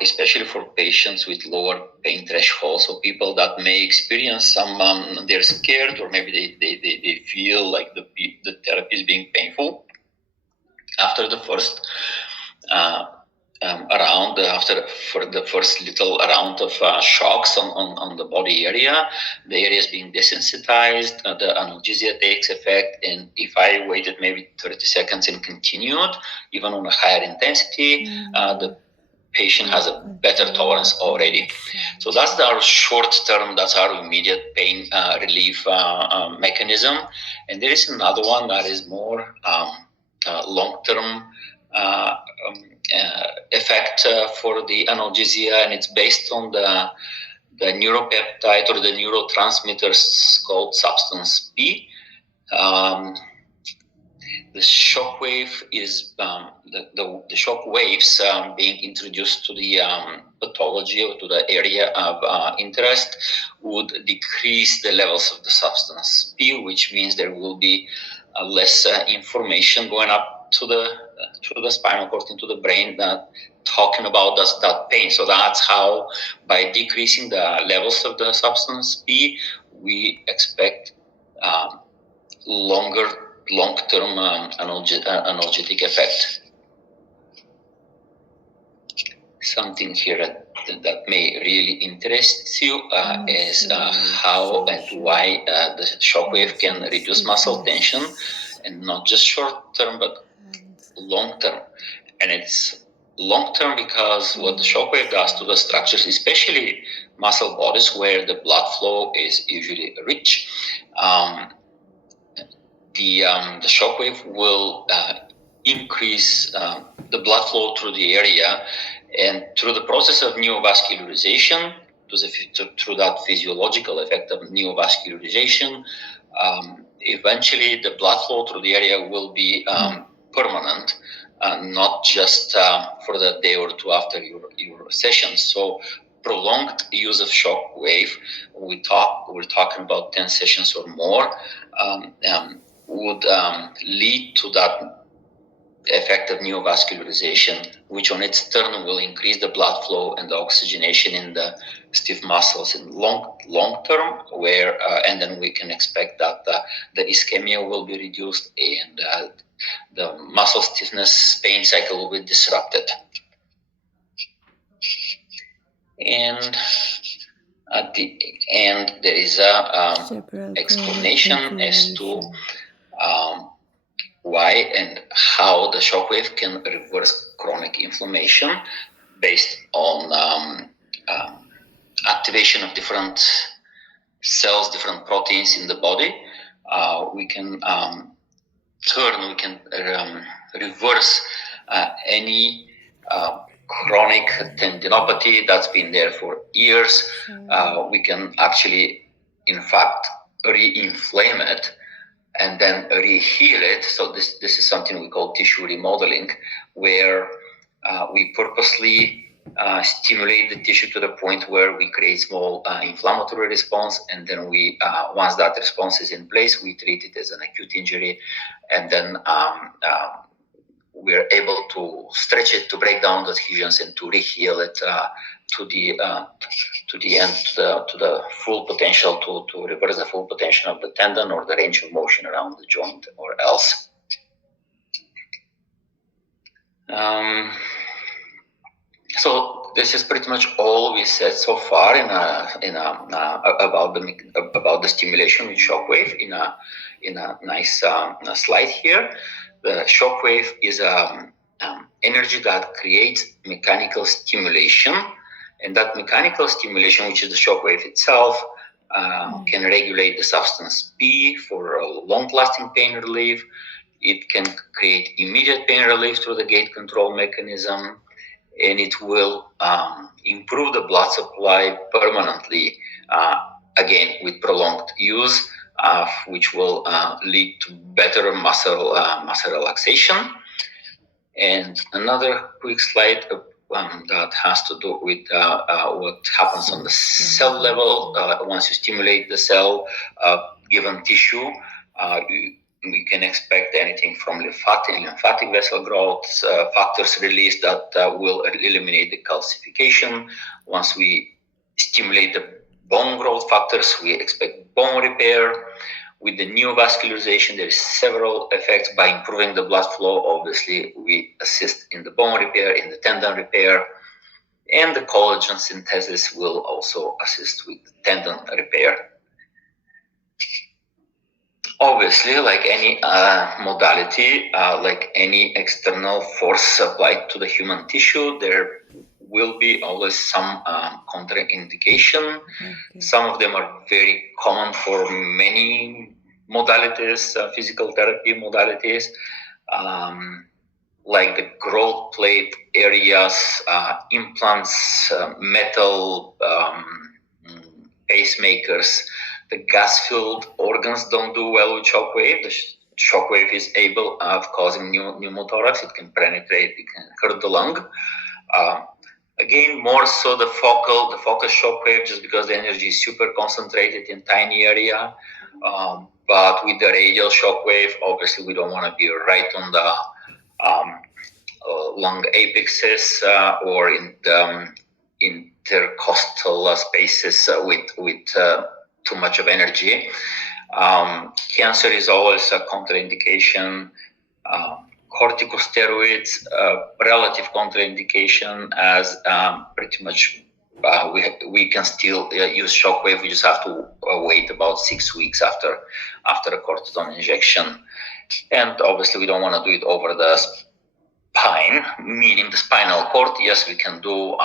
especially for patients with lower pain threshold, so people that may experience some, they're scared, or maybe they feel like the therapy is being painful. After the first for the first little round of shocks on the body area, the area is being desensitized, the analgesia takes effect, and if I waited maybe 30 seconds and continued, even on a higher intensity, the patient has a better tolerance already. So that's our short term, that's our immediate pain relief mechanism. And there is another one that is more long term effect for the analgesia, and it's based on the neuropeptide or the neurotransmitters called substance P. The shock wave is the shock waves being introduced to the pathology or to the area of interest would decrease the levels of the substance P, which means there will be less information going up to the spinal cord into the brain that talking about that pain. So that's how, by decreasing the levels of the substance P, we expect long-term analgesic effect. Something here that may really interest you is how and why the shockwave can reduce muscle tension, and not just short-term but long-term. And it's long-term because what the shockwave does to the structures, especially muscle bodies where the blood flow is usually rich, the shockwave will increase the blood flow through the area, and through the process of neovascularization, through that physiological effect of neovascularization, eventually the blood flow through the area will be permanent, not just for the day or two after your session. So prolonged use of shock wave, we're talking about 10 sessions or more, would lead to that effect of neovascularization, which on its turn will increase the blood flow and the oxygenation in the stiff muscles in long term, where and then we can expect that the ischemia will be reduced and the muscle stiffness pain cycle will be disrupted. And at the end, there is a explanation as to why and how the shockwave can reverse chronic inflammation based on activation of different cells, different proteins in the body. We can reverse any chronic tendinopathy that's been there for years. We can actually, in fact, re-inflame it and then re-heal it. So this is something we call tissue remodeling, where we purposely stimulate the tissue to the point where we create small inflammatory response, and then we once that response is in place, we treat it as an acute injury, and then we're able to stretch it, to break down the adhesions, and to re-heal it to the full potential, to reverse the full potential of the tendon or the range of motion around the joint or else. So this is pretty much all we said so far about the stimulation with shockwave in a nice slide here. The shockwave is energy that creates mechanical stimulation, and that mechanical stimulation, which is the shockwave itself, can regulate the substance P for long-lasting pain relief. It can create immediate pain relief through the gate control mechanism, and it will improve the blood supply permanently, again with prolonged use, which will lead to better muscle relaxation. And another quick slide that has to do with what happens on the cell level once you stimulate the cell given tissue. we can expect anything from lymphatic vessel growth, factors released that will eliminate the calcification. Once we stimulate the bone growth factors, we expect bone repair. With the neovascularization, there is several effects. By improving the blood flow, obviously, we assist in the bone repair, in the tendon repair, and the collagen synthesis will also assist with tendon repair. Obviously, like any modality, like any external force applied to the human tissue, there will be always some contraindication. Okay. Some of them are very common for many modalities, physical therapy modalities, like the growth plate areas, implants, metal pacemakers. The gas-filled organs don't do well with shockwave. The shockwave is able of causing pneumothorax. It can penetrate, it can hurt the lung. Again, more so the focus shockwave, just because the energy is super concentrated in tiny area. But with the radial shockwave, obviously we don't want to be right on the lung apexes or in the intercostal spaces with too much of energy. Cancer is always a contraindication. Corticosteroids, relative contraindication, as pretty much we can still use shockwave. We just have to wait about 6 weeks after a cortisone injection. And obviously we don't want to do it over the spine, meaning the spinal cord. Yes, we can do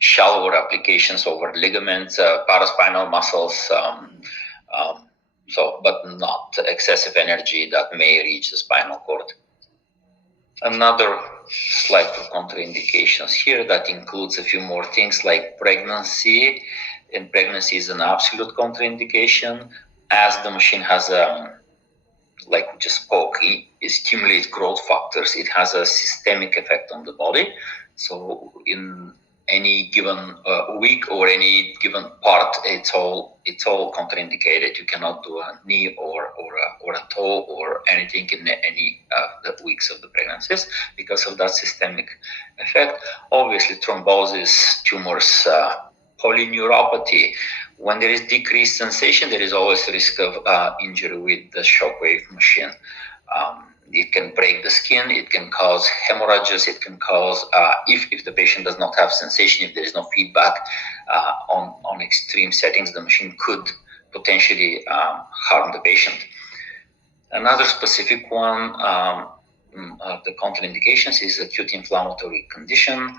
shallower applications over ligaments, paraspinal muscles, but not excessive energy that may reach the spinal cord. Another slide for contraindications here that includes a few more things like pregnancy, and pregnancy is an absolute contraindication, as the machine has like we just spoke, it stimulates growth factors. It has a systemic effect on the body. So in any given week or any given part, it's all contraindicated. You cannot do a knee or a toe or anything in any the weeks of the pregnancies because of that systemic effect. Obviously, thrombosis, tumors, polyneuropathy. When there is decreased sensation, there is always a risk of injury with the shockwave machine. It can break the skin, it can cause hemorrhages, it can cause, if the patient does not have sensation, if there is no feedback on extreme settings, the machine could potentially harm the patient. Another specific one of the contraindications is acute inflammatory condition.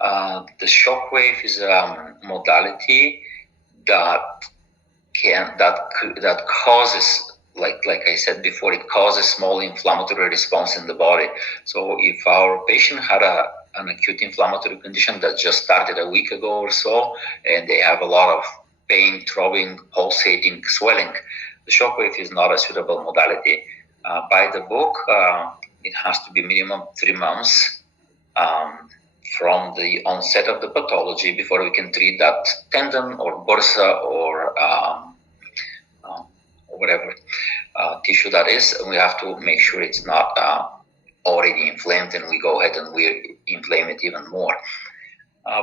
The shockwave is a modality that causes, like I said before, it causes small inflammatory response in the body. So if our patient had an acute inflammatory condition that just started a week ago or so, and they have a lot of pain, throbbing, pulsating, swelling, the shockwave is not a suitable modality. By the book, it has to be minimum 3 months from the onset of the pathology before we can treat that tendon or bursa or whatever tissue that is. We have to make sure it's not already inflamed, and we go ahead and we inflame it even more.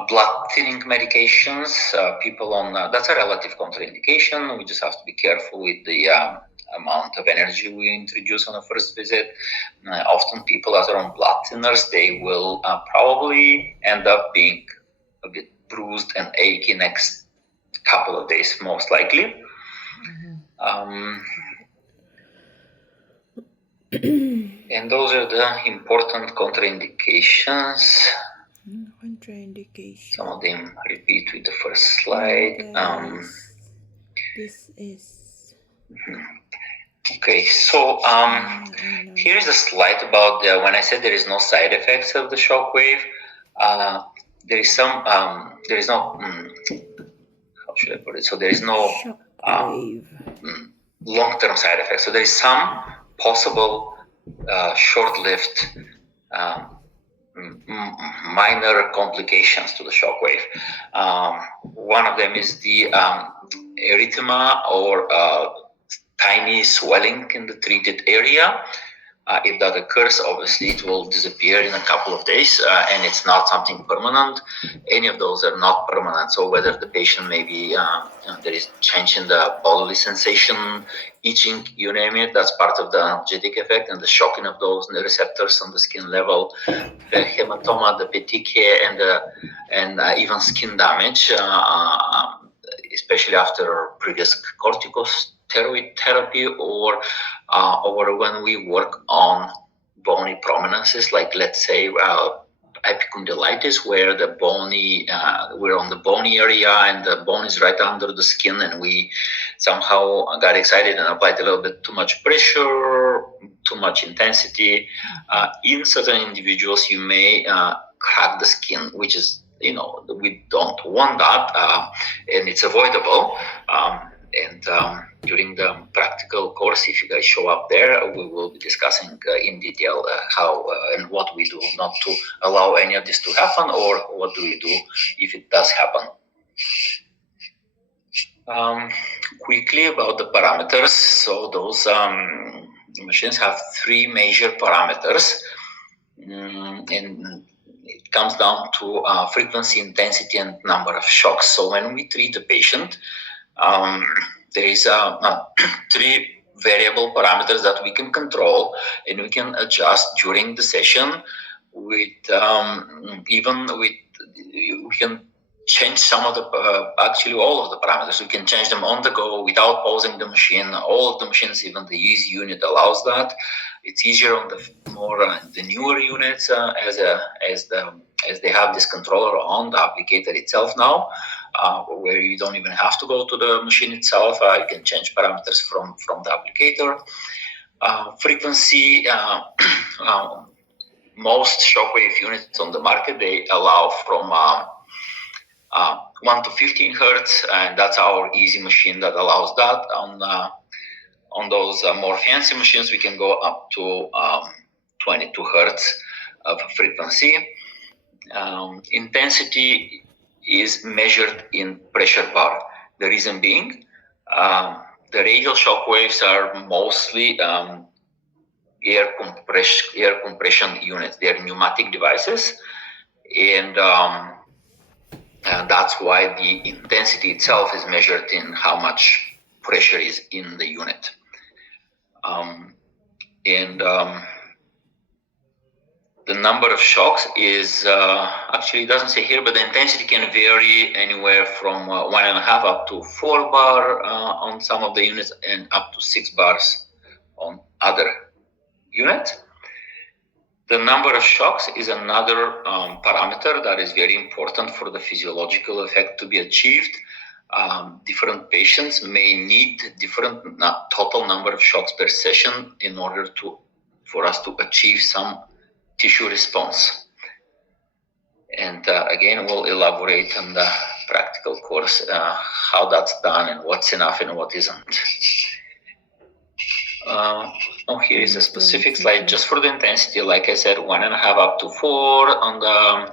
Blood thinning medications, people on that's a relative contraindication. We just have to be careful with the amount of energy we introduce on the first visit. Often people that are on blood thinners, they will probably end up being a bit bruised and achy next couple of days, most likely. And those are the important contraindications. Some of them repeat with the first slide. This is okay. So here is a slide about when I said there is no side effects of the shockwave. There is some. There is no. How should I put it? So there is no long-term side effects. So there is some possible short-lived minor complications to the shockwave. One of them is the erythema or tiny swelling in the treated area. If that occurs, obviously it will disappear in a couple of days, and it's not something permanent. Any of those are not permanent. So whether the patient maybe there is change in the bodily sensation, itching, you name it, that's part of the analgesic effect and the shocking of those receptors on the skin level, the hematoma, the petechiae, and even skin damage, especially after previous corticosteroid therapy or when we work on bony prominences, like let's say epicondylitis, where the bony, we're on the bony area and the bone is right under the skin, and we somehow got excited and applied a little bit too much pressure, too much intensity. In certain individuals, you may crack the skin, which is, we don't want that, and it's avoidable. During the practical course, if you guys show up there, we will be discussing in detail how and what we do not to allow any of this to happen, or what do we do if it does happen. Quickly about the parameters. So those machines have three major parameters, and it comes down to frequency, intensity, and number of shocks. So when we treat a patient, there is three variable parameters that we can control and we can adjust during the session. We can change some of the, actually all of the parameters. We can change them on the go without pausing the machine. All of the machines, even the easy unit allows that. It's easier on the newer units as they have this controller on the applicator itself now, where you don't even have to go to the machine itself. You can change parameters from the applicator. Frequency. Most shockwave units on the market, they allow from 1 to 15 hertz, and that's our easy machine that allows that. On those more fancy machines, we can go up to 22 hertz of frequency. Intensity is measured in pressure bar. The reason being, the radial shock waves are mostly air compression units. They are pneumatic devices, and that's why the intensity itself is measured in how much pressure is in the unit. The number of shocks is actually, it doesn't say here, but the intensity can vary anywhere from 1.5 up to 4 bar on some of the units, and up to 6 bars on other units. The number of shocks is another parameter that is very important for the physiological effect to be achieved. Different patients may need different total number of shocks per session in order for us to achieve some tissue response. And again, we'll elaborate on the practical course how that's done and what's enough and what isn't. Here is a specific slide just for the intensity. Like I said, 1.5 up to 4 on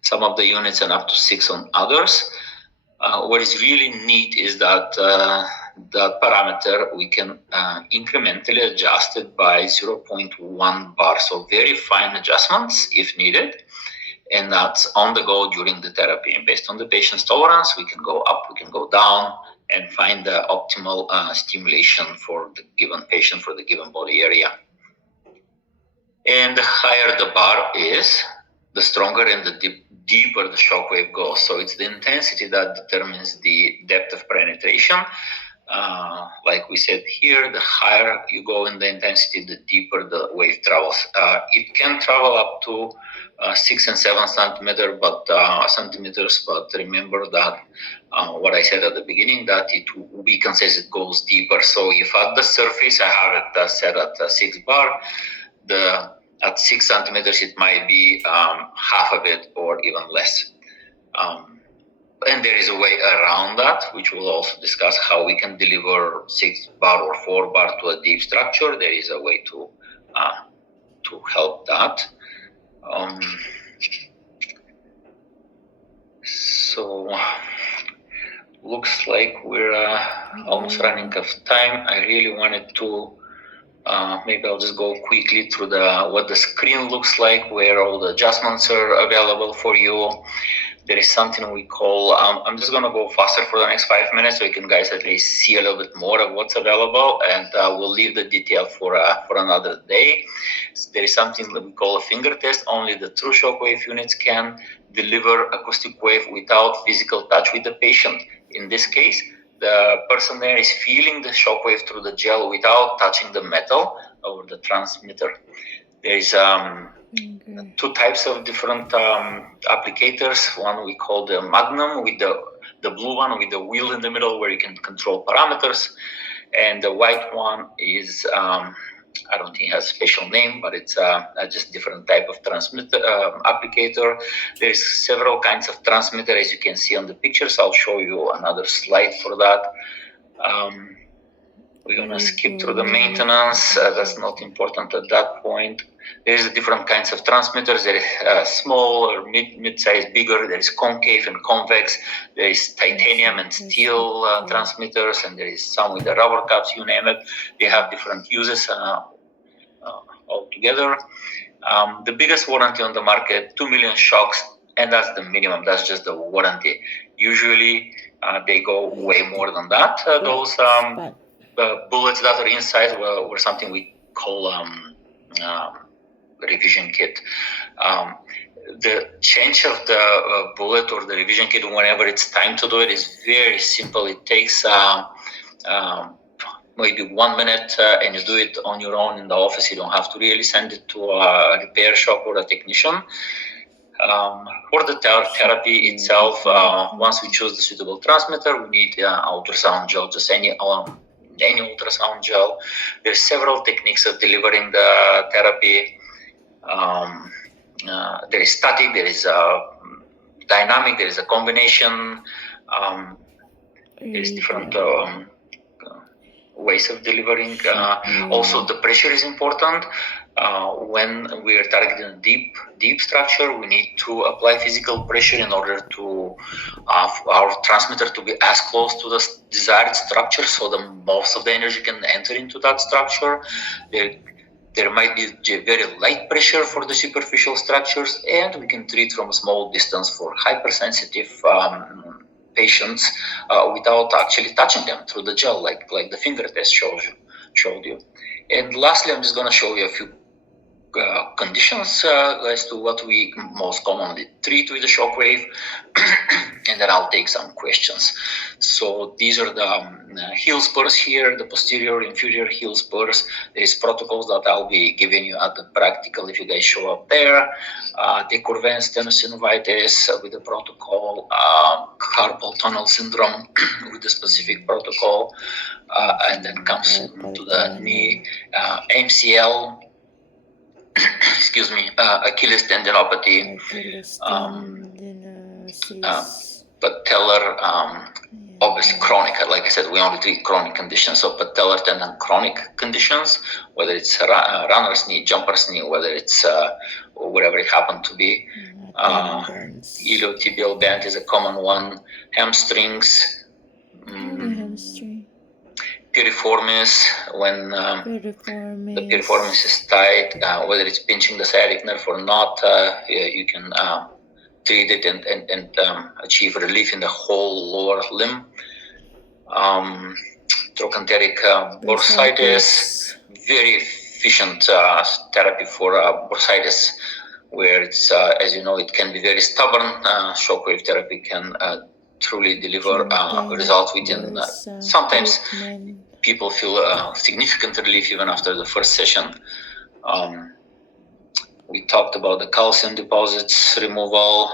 some of the units, and up to 6 on others. What is really neat is that that parameter, we can incrementally adjust it by 0.1 bar. So very fine adjustments if needed. And that's on the go during the therapy. And based on the patient's tolerance, we can go up, we can go down, and find the optimal stimulation for the given patient, for the given body area. And the higher the bar is, the stronger and the deeper the shock wave goes. So it's the intensity that determines the depth of penetration. Like we said here, the higher you go in the intensity, the deeper the wave travels. It can travel up to 6 and 7 centimeters, but remember that what I said at the beginning, that it weakens as it goes deeper. So if at the surface I have it set at 6 bar, at 6 centimeters it might be half of it or even less. And there is a way around that, which we'll also discuss how we can deliver 6 bar or 4 bar to a deep structure. There is a way to help that. So looks like we're almost running out of time. I really wanted to maybe I'll just go quickly through what the screen looks like, where all the adjustments are available for you. There is something we call, I'm just going to go faster for the next 5 minutes so you can guys at least see a little bit more of what's available, and we'll leave the detail for another day. So there is something that we call a finger test. Only the true shockwave units can deliver acoustic wave without physical touch with the patient. In this case, the person there is feeling the shockwave through the gel without touching the metal or the transmitter. There is two types of different applicators. One we call the Magnum, with the blue one with the wheel in the middle where you can control parameters, and the white one is I don't think it has a special name, but it's just different type of transmitter applicator. There's several kinds of transmitter, as you can see on the pictures. I'll show you another slide for that. We're gonna skip through the maintenance. That's not important at that point. There's different kinds of transmitters. There is small or mid-size, bigger. There is concave and convex. There is titanium and steel transmitters, and there is some with the rubber caps, you name it. They have different uses altogether. The biggest warranty on the market, 2 million shocks, and that's the minimum. That's just the warranty. Usually, they go way more than that. Those bullets that are inside were something we call revision kit. The change of the bullet or the revision kit whenever it's time to do it is very simple. It takes maybe 1 minute and you do it on your own in the office. You don't have to really send it to a repair shop or a technician. For the therapy itself, once we choose the suitable transmitter, we need ultrasound gel, just any ultrasound gel. There's several techniques of delivering the therapy. There is static, there is dynamic, there is a combination. There's different ways of delivering. Also, the pressure is important. When we are targeting deep structure, we need to apply physical pressure in order to our transmitter to be as close to the desired structure, so the most of the energy can enter into that structure. There might be very light pressure for the superficial structures, and we can treat from a small distance for hypersensitive patients without actually touching them through the gel, like the finger test showed you. And lastly, I'm just going to show you a few conditions as to what we most commonly treat with the shockwave, and then I'll take some questions. So these are the heel spurs here, the posterior, inferior heel spurs. There's protocols that I'll be giving you at the practical if you guys show up there. Decurvence tenosynovitis with the protocol, carpal tunnel syndrome with the specific protocol, and then comes to the knee, MCL, excuse me, Achilles tendinopathy, patellar, obviously chronic. Like I said, we only treat chronic conditions. So patellar tendon chronic conditions, whether it's runner's knee, jumper's knee, whether it's whatever it happened to be. Iliotibial band is a common one. Hamstrings. Piriformis, when the piriformis is tight, whether it's pinching the sciatic nerve or not, you can treat it and achieve relief in the whole lower limb. Trochanteric bursitis, very efficient therapy for bursitis, where it's, as you know, it can be very stubborn. Shockwave therapy can truly deliver results within sometimes people feel significant relief even after the first session. We talked about the calcium deposits removal,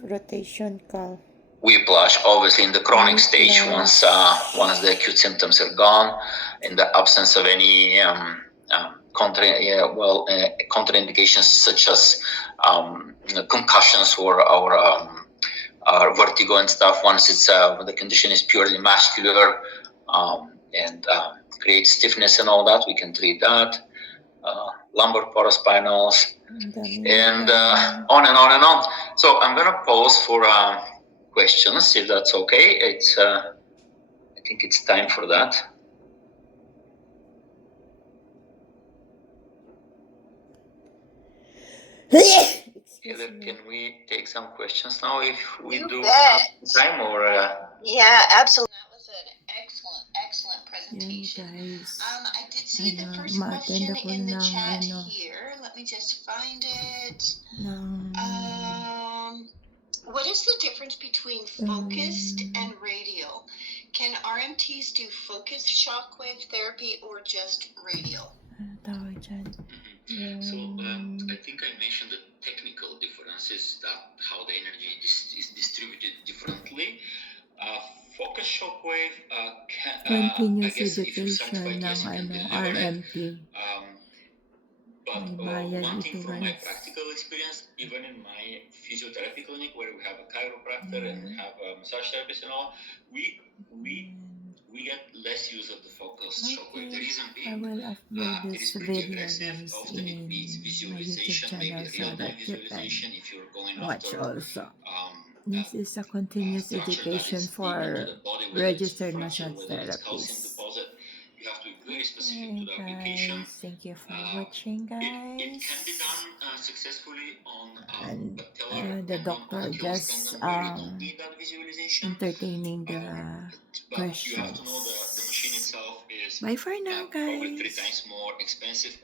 rotation cal, whiplash, obviously in the chronic stage, once the acute symptoms are gone, in the absence of any contraindications such as concussions or vertigo and stuff. Once it's the condition is purely muscular and creates stiffness and all that, we can treat that. Lumbar paraspinals, and on and on and on. So I'm gonna pause for questions, if that's okay. It's I think it's time for that. Heather, can we take some questions now if we do have time, or Yeah, absolutely. That was an excellent presentation. Yan guys. I did see the first Ma-attend question ako in the ng chat here. Let me just find it. What is the difference between focused and radial? Can RMTs do focused shockwave therapy or just radial? ano tawag dyan? So I think I mentioned the technical differences, that how the energy is distributed differently. Focus shockwave Continuous I guess if you're education certified, ng yes, you can deliver RMT. it. May But bayad one ito thing from my guys. practical experience, even in my physiotherapy clinic where we have a chiropractor and we have a massage therapist and all, we get less use of the focus shockwave. The reason I being, will upload it is this pretty video aggressive. guys Often it in needs my YouTube visualization, channel maybe so real-time that you can visualization if you're going watch after also. This is a continuous structure that education is deep into for the body, whether it's registered fracture, massage whether it's calcium therapists. deposit. You have to be very specific Okay to the application. guys, thank you for watching It guys. can be done successfully on And patellar the tendon doctor or Achilles just tendon where you don't need that visualization. entertaining the But you have to know the questions. machine itself is Bye for now probably 3 guys. times more expensive.